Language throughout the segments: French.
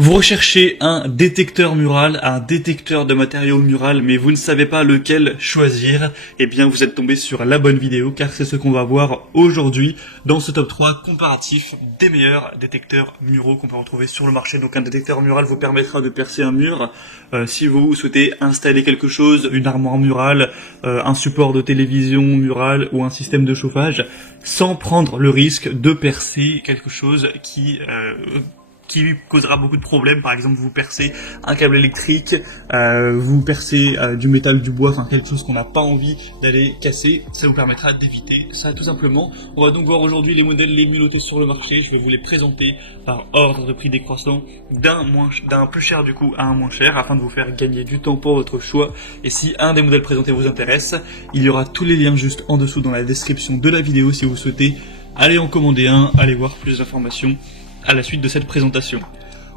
Vous recherchez un détecteur mural, un détecteur de matériaux mural, mais vous ne savez pas lequel choisir, eh bien vous êtes tombé sur la bonne vidéo, car c'est ce qu'on va voir aujourd'hui dans ce top 3 comparatif des meilleurs détecteurs muraux qu'on peut retrouver sur le marché. Donc un détecteur mural vous permettra de percer un mur si vous souhaitez installer quelque chose, une armoire murale, un support de télévision mural ou un système de chauffage, sans prendre le risque de percer quelque chose qui causera beaucoup de problèmes. Par exemple, vous percez un câble électrique, vous percez du métal, du bois, enfin quelque chose qu'on n'a pas envie d'aller casser. Ça vous permettra d'éviter ça tout simplement. On va donc voir aujourd'hui les modèles les mieux notés sur le marché. Je vais vous les présenter par ordre de prix décroissant, d'un plus cher du coup à un moins cher, afin de vous faire gagner du temps pour votre choix. Et si un des modèles présentés vous intéresse, il y aura tous les liens juste en dessous dans la description de la vidéo si vous souhaitez aller en commander un, aller voir plus d'informations à la suite de cette présentation.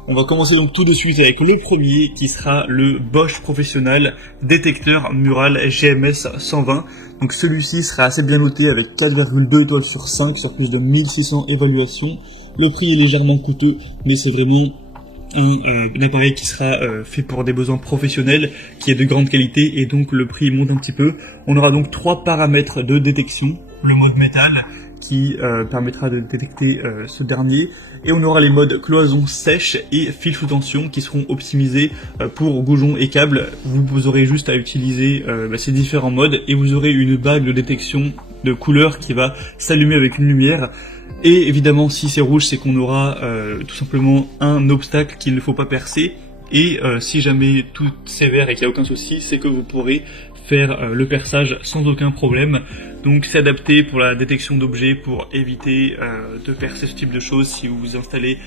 On va commencer donc tout de suite avec le premier qui sera le Bosch Professional détecteur mural GMS 120. Donc celui-ci sera assez bien noté avec 4,2 étoiles sur 5 sur plus de 1600 évaluations. Le prix est légèrement coûteux, mais c'est vraiment un appareil qui sera fait pour des besoins professionnels, qui est de grande qualité, et donc le prix monte un petit peu. On aura donc 3 paramètres de détection. Le mode métal qui permettra de détecter ce dernier, et on aura les modes cloison sèche et fil sous tension qui seront optimisés pour goujons et câbles. Vous aurez juste à utiliser ces différents modes et vous aurez une bague de détection de couleur qui va s'allumer avec une lumière. Et évidemment, si c'est rouge, c'est qu'on aura tout simplement un obstacle qu'il ne faut pas percer. Et si jamais tout c'est vert et qu'il n'y a aucun souci, c'est que vous pourrez faire le perçage sans aucun problème. Donc c'est adapté pour la détection d'objets, pour éviter de percer ce type de choses si vous installez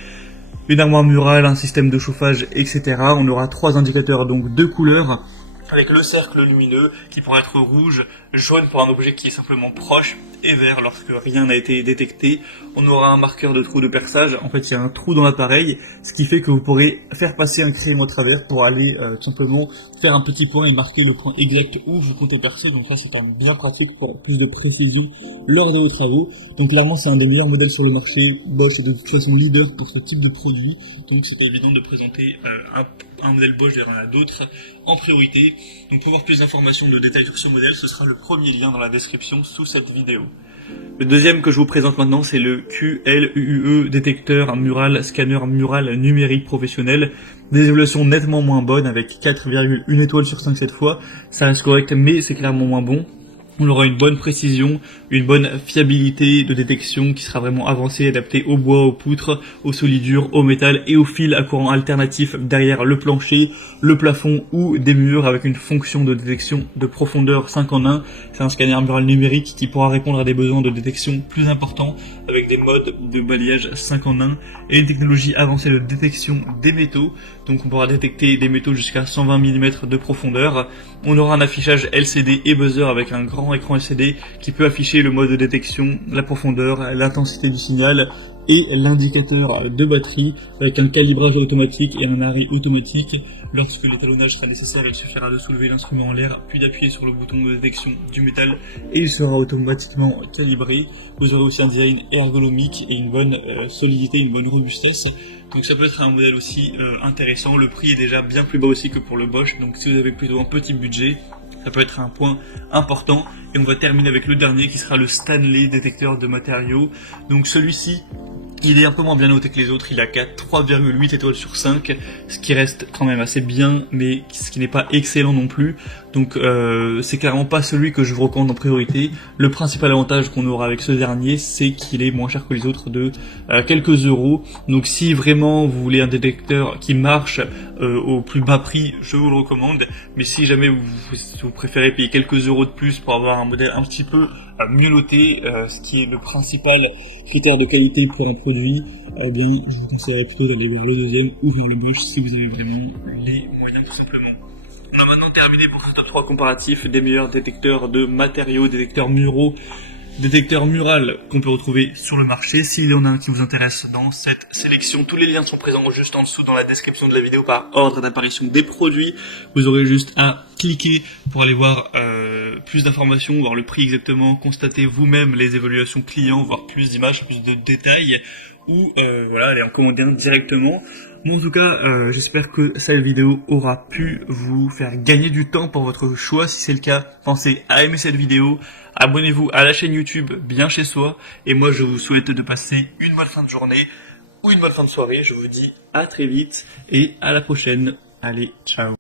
une armoire murale, un système de chauffage, etc. On aura 3 indicateurs, donc 2 couleurs, avec le cercle lumineux qui pourra être rouge, jaune pour un objet qui est simplement proche, et vert lorsque rien n'a été détecté. On aura un marqueur de trou de perçage. En fait, il y a un trou dans l'appareil, ce qui fait que vous pourrez faire passer un crayon au travers pour aller tout simplement faire un petit point et marquer le point exact où vous comptez percer. Donc là, c'est quand même bien pratique pour plus de précision lors de vos travaux. Donc clairement, c'est un des meilleurs modèles sur le marché. Bosch est de toute façon leader pour ce type de produit, donc c'est pas évident de présenter un modèle Bosch, il y en a d'autres en priorité. Donc pour voir plus d'informations de détails sur ce modèle, ce sera le premier lien dans la description sous cette vidéo. Le deuxième que je vous présente maintenant, c'est le QLUE détecteur mural, scanner mural numérique professionnel. Des évaluations nettement moins bonnes avec 4,1 étoiles sur 5 cette fois. Ça reste correct, mais c'est clairement moins bon. On aura une bonne précision, une bonne fiabilité de détection qui sera vraiment avancée, adaptée au bois, aux poutres, aux solidures, au métal et aux fils à courant alternatif derrière le plancher, le plafond ou des murs, avec une fonction de détection de profondeur 5 en 1. C'est un scanner mural numérique qui pourra répondre à des besoins de détection plus importants avec des modes de balayage 5 en 1 et une technologie avancée de détection des métaux. Donc on pourra détecter des métaux jusqu'à 120 mm de profondeur. On aura un affichage LCD et buzzer avec un grand écran LCD qui peut afficher le mode de détection, la profondeur, l'intensité du signal et l'indicateur de batterie avec un calibrage automatique et un arrêt automatique. Lorsque l'étalonnage sera nécessaire, il suffira de soulever l'instrument en l'air puis d'appuyer sur le bouton de détection du métal et il sera automatiquement calibré. Vous aurez aussi un design ergonomique et une bonne solidité, une bonne robustesse. Donc ça peut être un modèle aussi intéressant. Le prix est déjà bien plus bas aussi que pour le Bosch, donc si vous avez plutôt un petit budget, ça peut être un point important. Et on va terminer avec le dernier qui sera le Stanley détecteur de matériaux. Donc celui-ci, il est un peu moins bien noté que les autres, il a 3,8 étoiles sur 5, ce qui reste quand même assez bien, mais ce qui n'est pas excellent non plus. Donc c'est clairement pas celui que je vous recommande en priorité. Le principal avantage qu'on aura avec ce dernier, c'est qu'il est moins cher que les autres de quelques euros. Donc si vraiment vous voulez un détecteur qui marche au plus bas prix, je vous le recommande. Mais si jamais vous préférez payer quelques euros de plus pour avoir un modèle un petit peu mieux noté, ce qui est le principal critère de qualité pour un produit, eh bien je vous conseillerais plutôt d'aller vers le deuxième ou vers le Bosch si vous avez vraiment les moyens tout simplement. On a maintenant terminé pour ce top 3 comparatif des meilleurs détecteurs de matériaux, détecteurs muraux, détecteur mural qu'on peut retrouver sur le marché. S'il y en a un qui vous intéresse dans cette sélection, tous les liens sont présents juste en dessous dans la description de la vidéo par ordre d'apparition des produits. Vous aurez juste à cliquer pour aller voir plus d'informations, voir le prix exactement, constater vous-même les évaluations clients, voir plus d'images, plus de détails. ou voilà, aller en commentaire directement. Moi en tout cas, j'espère que cette vidéo aura pu vous faire gagner du temps pour votre choix. Si c'est le cas, pensez à aimer cette vidéo, abonnez-vous à la chaîne YouTube Bien Chez Soi, et moi je vous souhaite de passer une bonne fin de journée ou une bonne fin de soirée. Je vous dis à très vite et à la prochaine. Allez, ciao.